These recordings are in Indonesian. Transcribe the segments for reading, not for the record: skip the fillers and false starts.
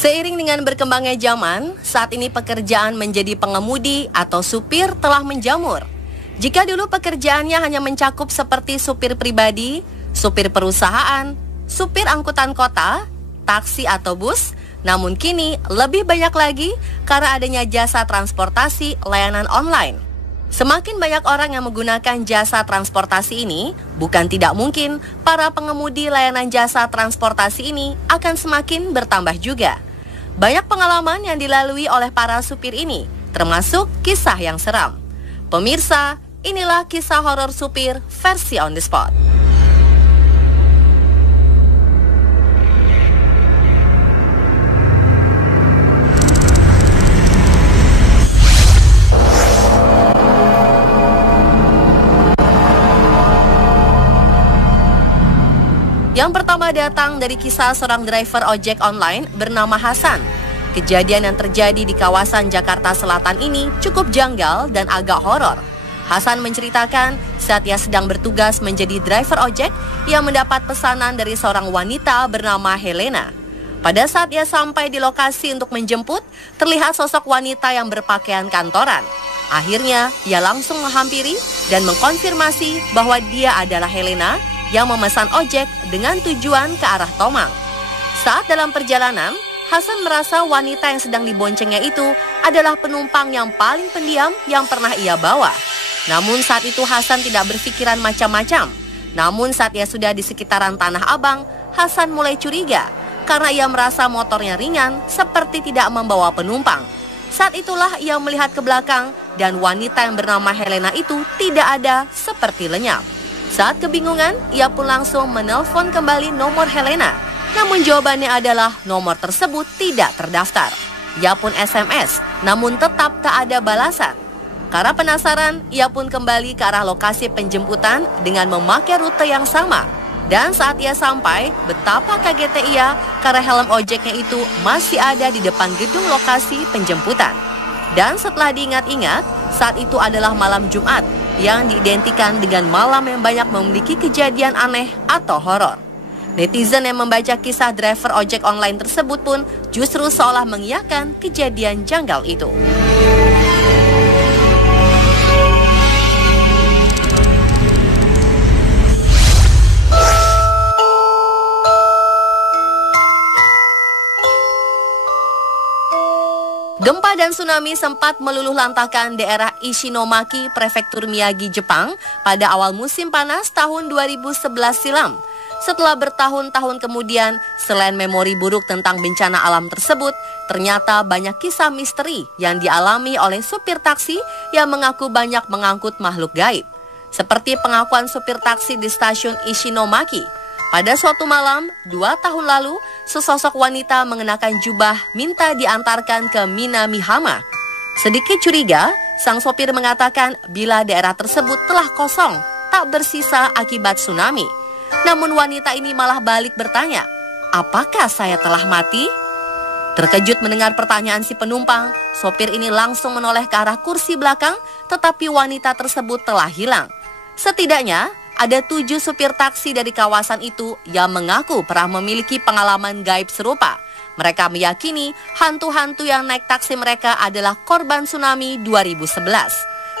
Seiring dengan berkembangnya zaman, saat ini pekerjaan menjadi pengemudi atau supir telah menjamur. Jika dulu pekerjaannya hanya mencakup seperti supir pribadi, supir perusahaan, supir angkutan kota, taksi atau bus, namun kini lebih banyak lagi karena adanya jasa transportasi layanan online. Semakin banyak orang yang menggunakan jasa transportasi ini, bukan tidak mungkin para pengemudi layanan jasa transportasi ini akan semakin bertambah juga. Banyak pengalaman yang dilalui oleh para supir ini, termasuk kisah yang seram. Pemirsa, inilah kisah horor supir versi on the spot. Yang pertama datang dari kisah seorang driver ojek online bernama Hasan. Kejadian yang terjadi di kawasan Jakarta Selatan ini cukup janggal dan agak horor. Hasan menceritakan saat ia sedang bertugas menjadi driver ojek, ia mendapat pesanan dari seorang wanita bernama Helena. Pada saat ia sampai di lokasi untuk menjemput, terlihat sosok wanita yang berpakaian kantoran. Akhirnya, ia langsung menghampiri dan mengkonfirmasi bahwa dia adalah Helena yang memesan ojek dengan tujuan ke arah Tomang. Saat dalam perjalanan, Hasan merasa wanita yang sedang diboncengnya itu adalah penumpang yang paling pendiam yang pernah ia bawa. Namun saat itu Hasan tidak berpikiran macam-macam. Namun saat ia sudah di sekitaran Tanah Abang, Hasan mulai curiga karena ia merasa motornya ringan seperti tidak membawa penumpang. Saat itulah ia melihat ke belakang dan wanita yang bernama Helena itu tidak ada, seperti lenyap. Saat kebingungan, ia pun langsung menelpon kembali nomor Helena. Namun jawabannya adalah nomor tersebut tidak terdaftar. Ia pun SMS, namun tetap tak ada balasan. Karena penasaran, ia pun kembali ke arah lokasi penjemputan dengan memakai rute yang sama. Dan saat ia sampai, betapa kagetnya ia karena helm ojeknya itu masih ada di depan gedung lokasi penjemputan. Dan setelah diingat-ingat, saat itu adalah malam Jumat yang diidentikan dengan malam yang banyak memiliki kejadian aneh atau horor. Netizen yang membaca kisah driver ojek online tersebut pun justru seolah mengiyakan kejadian janggal itu. Gempa dan tsunami sempat meluluhlantahkan daerah Ishinomaki, Prefektur Miyagi, Jepang pada awal musim panas tahun 2011 silam. Setelah bertahun-tahun kemudian, selain memori buruk tentang bencana alam tersebut, ternyata banyak kisah misteri yang dialami oleh supir taksi yang mengaku banyak mengangkut makhluk gaib. Seperti pengakuan supir taksi di stasiun Ishinomaki. Pada suatu malam, 2 tahun lalu, sesosok wanita mengenakan jubah minta diantarkan ke Minamihama. Sedikit curiga, sang sopir mengatakan bila daerah tersebut telah kosong, tak bersisa akibat tsunami. Namun wanita ini malah balik bertanya, apakah saya telah mati? Terkejut mendengar pertanyaan si penumpang, sopir ini langsung menoleh ke arah kursi belakang, tetapi wanita tersebut telah hilang. Setidaknya, ada 7 supir taksi dari kawasan itu yang mengaku pernah memiliki pengalaman gaib serupa. Mereka meyakini hantu-hantu yang naik taksi mereka adalah korban tsunami 2011.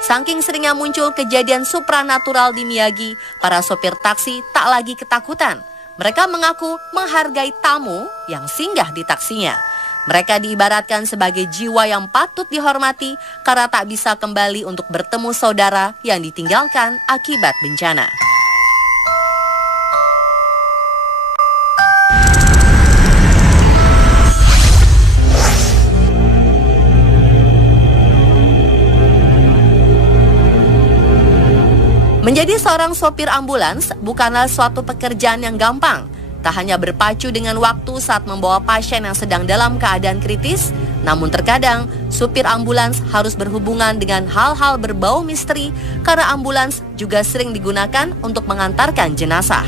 Saking seringnya muncul kejadian supranatural di Miyagi, para sopir taksi tak lagi ketakutan. Mereka mengaku menghargai tamu yang singgah di taksinya. Mereka diibaratkan sebagai jiwa yang patut dihormati karena tak bisa kembali untuk bertemu saudara yang ditinggalkan akibat bencana. Menjadi seorang sopir ambulans bukanlah suatu pekerjaan yang gampang. Tak hanya berpacu dengan waktu saat membawa pasien yang sedang dalam keadaan kritis, namun terkadang supir ambulans harus berhubungan dengan hal-hal berbau misteri karena ambulans juga sering digunakan untuk mengantarkan jenazah.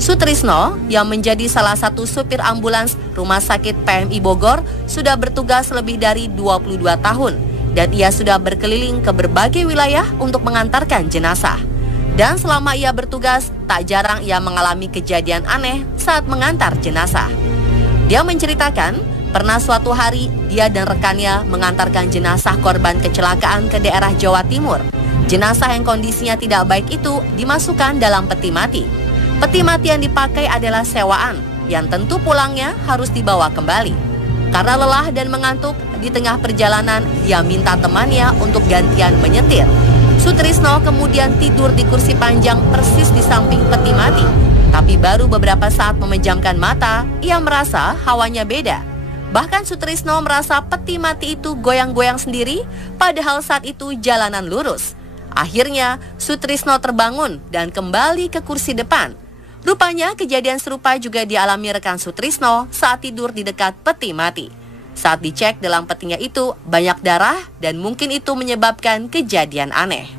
Sutrisno yang menjadi salah satu supir ambulans Rumah Sakit PMI Bogor sudah bertugas lebih dari 22 tahun dan ia sudah berkeliling ke berbagai wilayah untuk mengantarkan jenazah. Dan selama ia bertugas, tak jarang ia mengalami kejadian aneh saat mengantar jenazah. Dia menceritakan Pernah suatu hari, dia dan rekannya mengantarkan jenazah korban kecelakaan ke daerah Jawa Timur. Jenazah yang kondisinya tidak baik itu dimasukkan dalam peti mati. Peti mati yang dipakai adalah sewaan, yang tentu pulangnya harus dibawa kembali. Karena lelah dan mengantuk, di tengah perjalanan dia minta temannya untuk gantian menyetir. Sutrisno kemudian tidur di kursi panjang persis di samping peti mati. Tapi baru beberapa saat memejamkan mata, ia merasa hawanya beda. Bahkan Sutrisno merasa peti mati itu goyang-goyang sendiri, padahal saat itu jalanan lurus. Akhirnya Sutrisno terbangun dan kembali ke kursi depan. Rupanya kejadian serupa juga dialami rekan Sutrisno saat tidur di dekat peti mati. Saat dicek dalam petinya itu banyak darah dan mungkin itu menyebabkan kejadian aneh.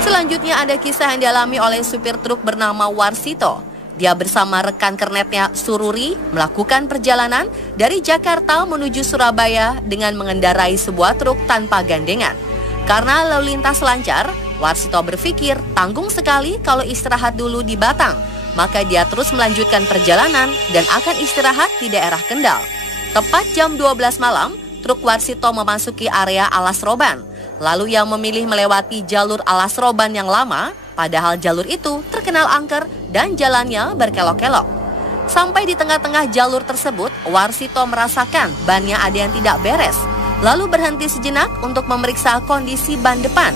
Selanjutnya ada kisah yang dialami oleh supir truk bernama Warsito. Dia bersama rekan kernetnya Sururi melakukan perjalanan dari Jakarta menuju Surabaya dengan mengendarai sebuah truk tanpa gandengan. Karena lalu lintas lancar, Warsito berpikir tanggung sekali kalau istirahat dulu di Batang. Maka dia terus melanjutkan perjalanan dan akan istirahat di daerah Kendal. Tepat jam 12 malam, truk Warsito memasuki area Alas Roban. Lalu ia memilih melewati jalur Alas Roban yang lama, padahal jalur itu terkenal angker dan jalannya berkelok-kelok. Sampai di tengah-tengah jalur tersebut, Warsito merasakan bannya ada yang tidak beres. Lalu berhenti sejenak untuk memeriksa kondisi ban depan.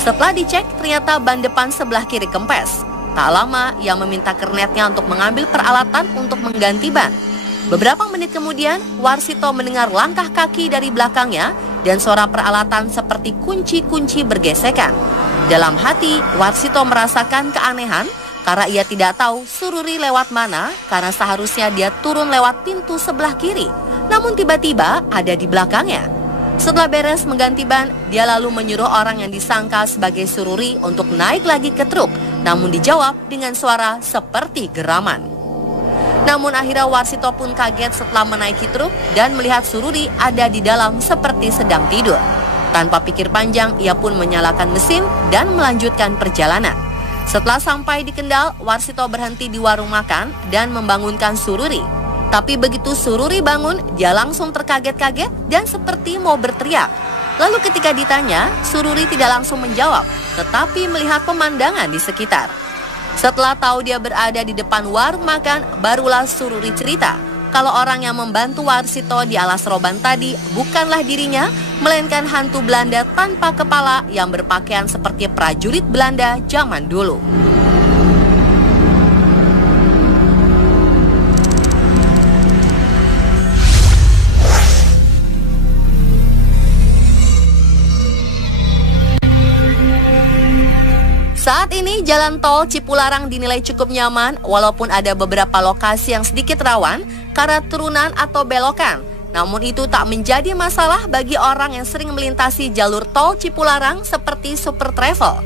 Setelah dicek, ternyata ban depan sebelah kiri kempes. Tak lama, ia meminta kernetnya untuk mengambil peralatan untuk mengganti ban. Beberapa menit kemudian, Warsito mendengar langkah kaki dari belakangnya dan suara peralatan seperti kunci-kunci bergesekan. Dalam hati, Warsito merasakan keanehan karena ia tidak tahu Sururi lewat mana karena seharusnya dia turun lewat pintu sebelah kiri. Namun tiba-tiba ada di belakangnya. Setelah beres mengganti ban, dia lalu menyuruh orang yang disangka sebagai Sururi untuk naik lagi ke truk. Namun dijawab dengan suara seperti geraman. Namun akhirnya Warsito pun kaget setelah menaiki truk dan melihat Sururi ada di dalam seperti sedang tidur. Tanpa pikir panjang, ia pun menyalakan mesin dan melanjutkan perjalanan. Setelah sampai di Kendal, Warsito berhenti di warung makan dan membangunkan Sururi. Tapi begitu Sururi bangun, dia langsung terkaget-kaget dan seperti mau berteriak. Lalu ketika ditanya, Sururi tidak langsung menjawab, tetapi melihat pemandangan di sekitar. Setelah tahu dia berada di depan warung makan, barulah Sururi cerita kalau orang yang membantu Warsito di Alas Roban tadi bukanlah dirinya, melainkan hantu Belanda tanpa kepala yang berpakaian seperti prajurit Belanda zaman dulu. Saat ini jalan tol Cipularang dinilai cukup nyaman walaupun ada beberapa lokasi yang sedikit rawan karena turunan atau belokan. Namun itu tak menjadi masalah bagi orang yang sering melintasi jalur tol Cipularang seperti super travel.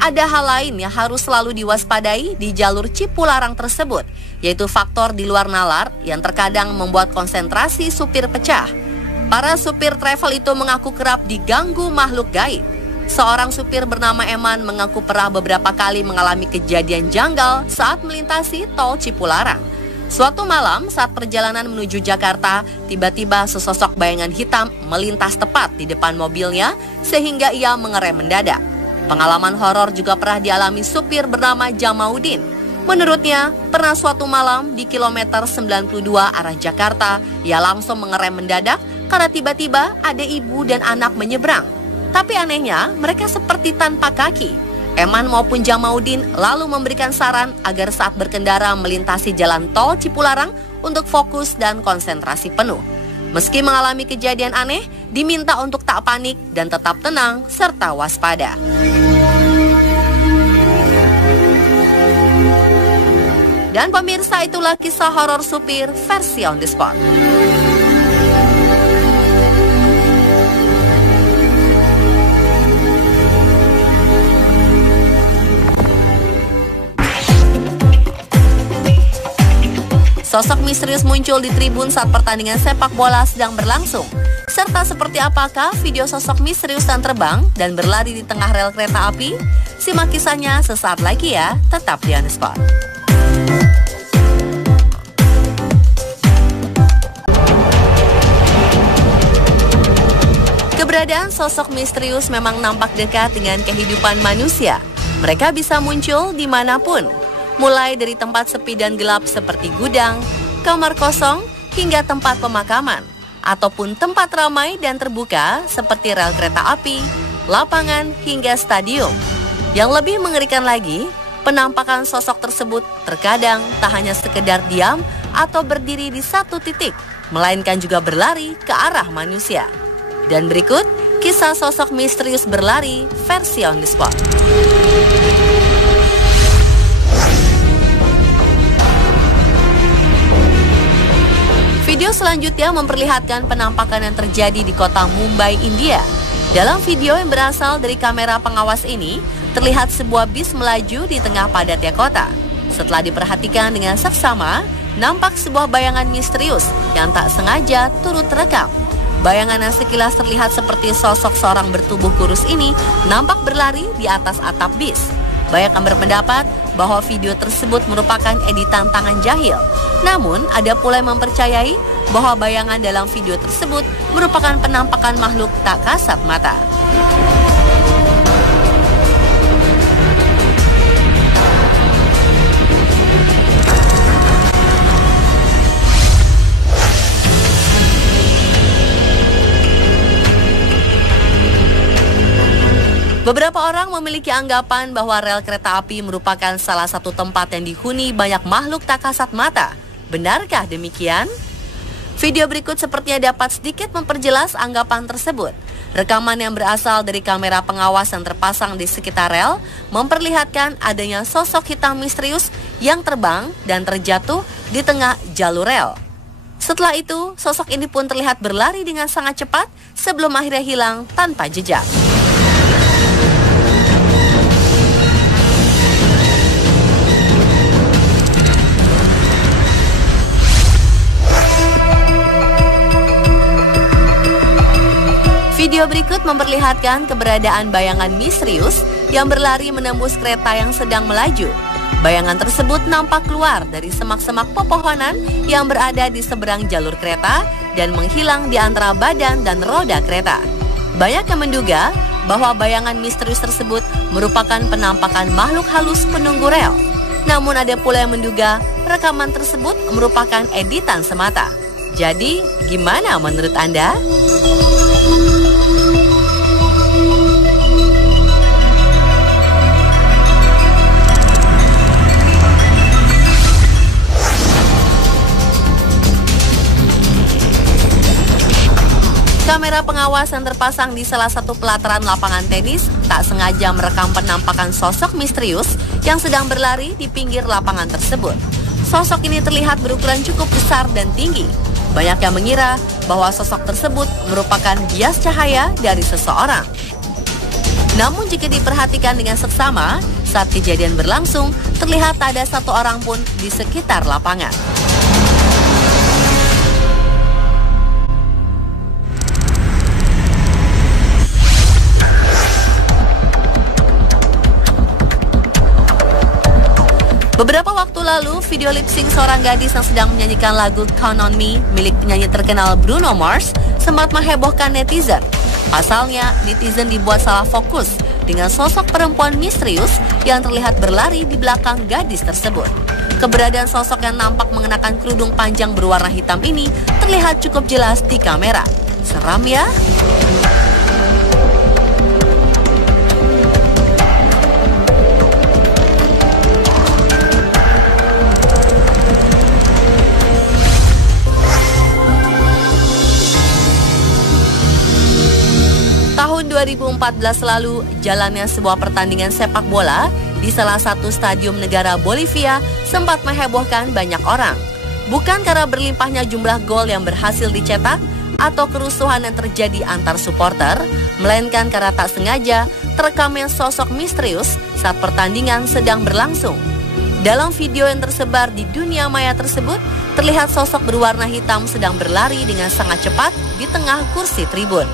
Ada hal lain yang harus selalu diwaspadai di jalur Cipularang tersebut, yaitu faktor di luar nalar yang terkadang membuat konsentrasi supir pecah. Para supir travel itu mengaku kerap diganggu makhluk gaib. Seorang supir bernama Eman mengaku pernah beberapa kali mengalami kejadian janggal saat melintasi tol Cipularang. Suatu malam saat perjalanan menuju Jakarta, tiba-tiba sesosok bayangan hitam melintas tepat di depan mobilnya sehingga ia mengerem mendadak. Pengalaman horor juga pernah dialami supir bernama Jamaudin. Menurutnya, pernah suatu malam di kilometer 92 arah Jakarta, ia langsung mengerem mendadak karena tiba-tiba ada ibu dan anak menyeberang. Tapi anehnya, mereka seperti tanpa kaki. Eman maupun Jamaudin lalu memberikan saran agar saat berkendara melintasi jalan tol Cipularang untuk fokus dan konsentrasi penuh. Meski mengalami kejadian aneh, diminta untuk tak panik dan tetap tenang serta waspada. Dan pemirsa, itulah kisah horor supir versi on the spot. Sosok misterius muncul di tribun saat pertandingan sepak bola sedang berlangsung. Serta seperti apakah video sosok misterius yang terbang dan berlari di tengah rel kereta api? Simak kisahnya sesaat lagi ya, tetap di On The Spot. Keberadaan sosok misterius memang nampak dekat dengan kehidupan manusia. Mereka bisa muncul dimanapun, mulai dari tempat sepi dan gelap seperti gudang, kamar kosong, hingga tempat pemakaman, ataupun tempat ramai dan terbuka seperti rel kereta api, lapangan, hingga stadium. Yang lebih mengerikan lagi, penampakan sosok tersebut terkadang tak hanya sekedar diam atau berdiri di satu titik, melainkan juga berlari ke arah manusia. Dan berikut, kisah sosok misterius berlari versi On The Spot. Video selanjutnya memperlihatkan penampakan yang terjadi di kota Mumbai, India. Dalam video yang berasal dari kamera pengawas ini, terlihat sebuah bis melaju di tengah padatnya kota. Setelah diperhatikan dengan seksama, nampak sebuah bayangan misterius yang tak sengaja turut terekam. Bayangan yang sekilas terlihat seperti sosok seorang bertubuh kurus ini nampak berlari di atas atap bis. Banyak yang berpendapat bahwa video tersebut merupakan editan tangan jahil. Namun, ada pula yang mempercayai bahwa bayangan dalam video tersebut merupakan penampakan makhluk tak kasat mata. Beberapa orang memiliki anggapan bahwa rel kereta api merupakan salah satu tempat yang dihuni banyak makhluk tak kasat mata. Benarkah demikian? Video berikut sepertinya dapat sedikit memperjelas anggapan tersebut. Rekaman yang berasal dari kamera pengawas yang terpasang di sekitar rel memperlihatkan adanya sosok hitam misterius yang terbang dan terjatuh di tengah jalur rel. Setelah itu, sosok ini pun terlihat berlari dengan sangat cepat sebelum akhirnya hilang tanpa jejak. Video berikut memperlihatkan keberadaan bayangan misterius yang berlari menembus kereta yang sedang melaju. Bayangan tersebut nampak keluar dari semak-semak pepohonan yang berada di seberang jalur kereta dan menghilang di antara badan dan roda kereta. Banyak yang menduga bahwa bayangan misterius tersebut merupakan penampakan makhluk halus penunggu rel. Namun ada pula yang menduga rekaman tersebut merupakan editan semata. Jadi, gimana menurut Anda? Kamera pengawas yang terpasang di salah satu pelataran lapangan tenis tak sengaja merekam penampakan sosok misterius yang sedang berlari di pinggir lapangan tersebut. Sosok ini terlihat berukuran cukup besar dan tinggi. Banyak yang mengira bahwa sosok tersebut merupakan bias cahaya dari seseorang. Namun jika diperhatikan dengan seksama, saat kejadian berlangsung, terlihat tak ada satu orang pun di sekitar lapangan. Beberapa waktu lalu, video lip-sync seorang gadis yang sedang menyanyikan lagu Count On Me milik penyanyi terkenal Bruno Mars sempat menghebohkan netizen. Pasalnya, netizen dibuat salah fokus dengan sosok perempuan misterius yang terlihat berlari di belakang gadis tersebut. Keberadaan sosok yang nampak mengenakan kerudung panjang berwarna hitam ini terlihat cukup jelas di kamera. Seram ya? Tahun 2014 lalu, jalannya sebuah pertandingan sepak bola di salah satu stadium negara Bolivia sempat menghebohkan banyak orang. Bukan karena berlimpahnya jumlah gol yang berhasil dicetak atau kerusuhan yang terjadi antar supporter, melainkan karena tak sengaja terekamnya sosok misterius saat pertandingan sedang berlangsung. Dalam video yang tersebar di dunia maya tersebut, terlihat sosok berwarna hitam sedang berlari dengan sangat cepat di tengah kursi tribun.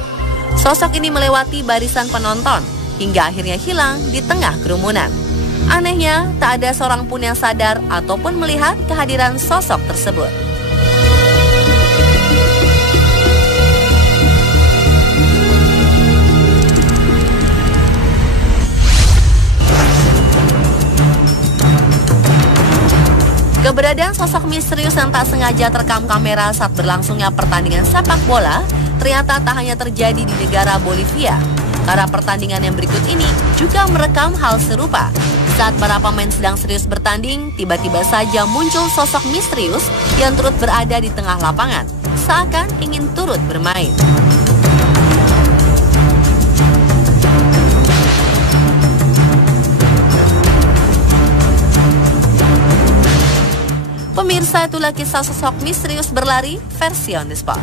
Sosok ini melewati barisan penonton hingga akhirnya hilang di tengah kerumunan. Anehnya, tak ada seorang pun yang sadar ataupun melihat kehadiran sosok tersebut. Keberadaan sosok misterius yang tak sengaja terekam kamera saat berlangsungnya pertandingan sepak bola ternyata tak hanya terjadi di negara Bolivia. Karena pertandingan yang berikut ini juga merekam hal serupa. Saat para pemain sedang serius bertanding, tiba-tiba saja muncul sosok misterius yang turut berada di tengah lapangan, seakan ingin turut bermain. Pemirsa, itulah kisah sosok misterius berlari versi On The Spot.